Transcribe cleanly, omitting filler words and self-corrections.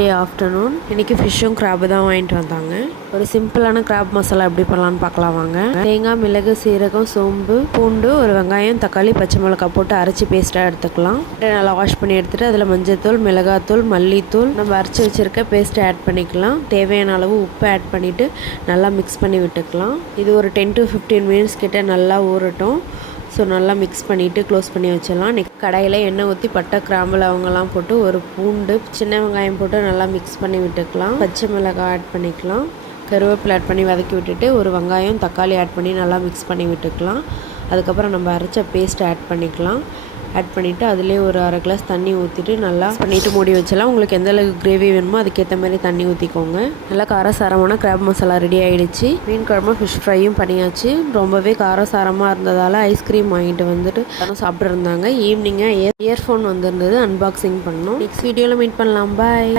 Sunday afternoon. இன்றைக்கி ஃபிஷ்ஷும் crop தான் வாங்கிட்டு வந்தாங்க. ஒரு சிம்பிளான கிராப் மசாலா எப்படி பண்ணலான்னு பார்க்கலாம் வாங்க. தேங்காய், மிளகு, சீரகம், சோம்பு, பூண்டு, ஒரு வெங்காயம், தக்காளி, பச்சை மிளகாய் போட்டு அரைச்சி பேஸ்ட்டாக எடுத்துக்கலாம். நல்லா வாஷ் பண்ணி எடுத்துகிட்டு அதில் மஞ்சள்தூள், மிளகாத்தூள், மல்லித்தூள், நம்ம அரைச்சி வச்சுருக்க பேஸ்ட்டை ஆட் பண்ணிக்கலாம். தேவையான அளவு உப்பு ஆட் பண்ணிவிட்டு நல்லா மிக்ஸ் பண்ணி விட்டுக்கலாம். இது ஒரு 10 to 15 மினிட்ஸ் கிட்ட நல்லா ஊறட்டும். ஸோ நல்லா மிக்ஸ் பண்ணிவிட்டு க்ளோஸ் பண்ணி வச்சிடலாம். நெக்ஸ்ட் கடாயில் எண்ணெய் ஊற்றி பட்டை, கிராம்பு, லவங்கெல்லாம் போட்டு ஒரு பூண்டு, சின்ன வெங்காயம் போட்டு நல்லா மிக்ஸ் பண்ணி விட்டுக்கலாம். பச்சை மிளகாய் ஆட் பண்ணிக்கலாம். கருவேப்பிலை ஆட் பண்ணி வதக்கி விட்டுட்டு ஒரு வெங்காயம், தக்காளி ஆட் பண்ணி நல்லா மிக்ஸ் பண்ணி விட்டுக்கலாம். அதுக்கப்புறம் நம்ம அரைச்ச பேஸ்ட் ஆட் பண்ணிக்கலாம். ஆட் பண்ணிவிட்டு அதிலே ஒரு அரை கிளாஸ் தண்ணி ஊற்றிட்டு நல்லா பண்ணிவிட்டு மூடி வச்சலாம். உங்களுக்கு எந்த அளவுக்கு கிரேவி வேணுமோ அதுக்கேற்ற மாதிரி தண்ணி ஊற்றிக்கோங்க. நல்லா காரசாரமான கிராப் மசாலா ரெடி ஆகிடுச்சு. மீன் குழம்பு, ஃபிஷ் ஃப்ரையும் பண்ணியாச்சு. ரொம்பவே காரசாரமாக இருந்ததால் ஐஸ்கிரீம் வாங்கிட்டு வந்துட்டு சாப்பிட்டு இருந்தாங்க. ஈவினிங்காக இயர்ஃபோன் வந்திருந்தது, அன்பாக்சிங் பண்ணோம். நெக்ஸ்ட் வீடியோவில் மீட் பண்ணலாம். பாய்.